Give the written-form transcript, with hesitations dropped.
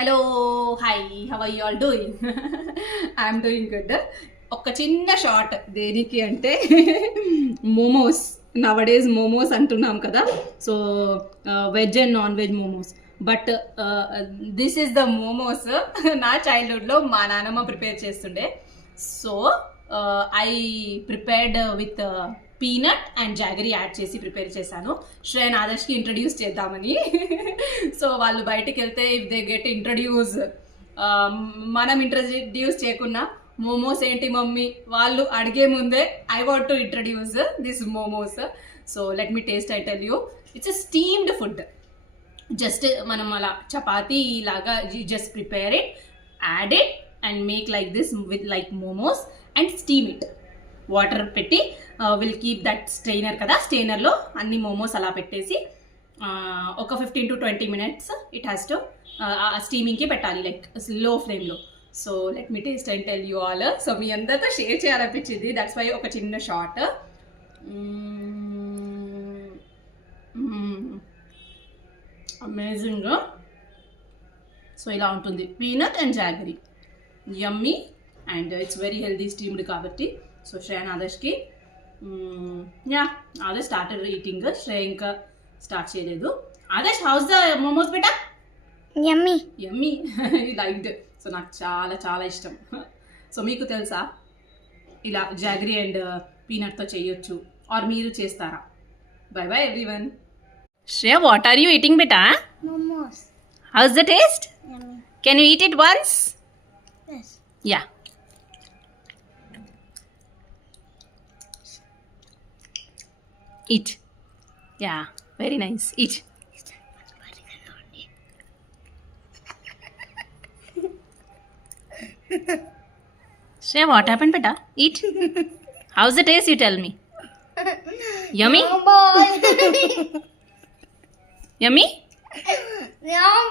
Hello hi how are you all doing I'm doing good. ఒక చిన్న షార్ట్ దేనికి అంటే మోమోస్ నవడేస్ మోమోస్ అంటున్నాం కదా. So veg and non veg momos. But this is the momos నా చైల్డ్హుడ్లో మా నాన్నమ్మ ప్రిపేర్ చేస్తుండే. So I prepared with peanut and jaggery add చేసి ప్రిపేర్ చేశాను. శ్రేయన్ ఆదర్శ్కి ఇంట్రడ్యూస్ చేద్దామని. సో వాళ్ళు బయటికి వెళ్తే ఇఫ్ దే గెట్ ఇంట్రడ్యూస్, మనం ఇంట్రడ్యూస్ చేయకున్నా మోమోస్ ఏంటి మమ్మీ వాళ్ళు అడిగే ముందే I want to introduce this momos. So let me taste I tell you. It's a steamed food. Just మనం అలా చపాతీ లాగా just prepare it, add it and make like this with like momos and steam it. Water పెట్టి will keep that strainer కదా, స్ట్రెయినర్లో అన్ని మోమోస్ అలా పెట్టేసి ఒక 15 to 20 minutes it has to స్టీమింగ్కి పెట్టాలి, లైక్ లో ఫ్లేమ్లో. So let me taste and tell you all. So మీ అందరితో షేర్ చేయాలనిపించింది, దట్స్ వై ఒక చిన్న షార్ట్. అమేజింగ్. సో ఇలా ఉంటుంది peanut and jaggery, yummy and it's very healthy steamed కాబట్టి. సో శ్రేయన్ ఆదర్శ్కి yeah Adarsh started eating, Shreya ఇంకా స్టార్ట్ చేయలేదు. ఆదర్శ్ హౌస్ ద మోమోస్ బేటా? Yummy yummy liked. సో నాకు చాలా చాలా ఇష్టం. సో మీకు తెలుసా ఇలా జాగరీ అండ్ పీనట్తో చేయొచ్చు, ఆర్ మీరు చేస్తారా? Bye bye everyone. Shreya, what are you eating బేటా? Momos. How's the taste? Yummy. Can you eat it once? yes yeah. Eat. Yeah, very nice. Eat. Shreya, what happened, beta? Eat. How's the taste? You tell me. Yummy? Yummy? Yummy.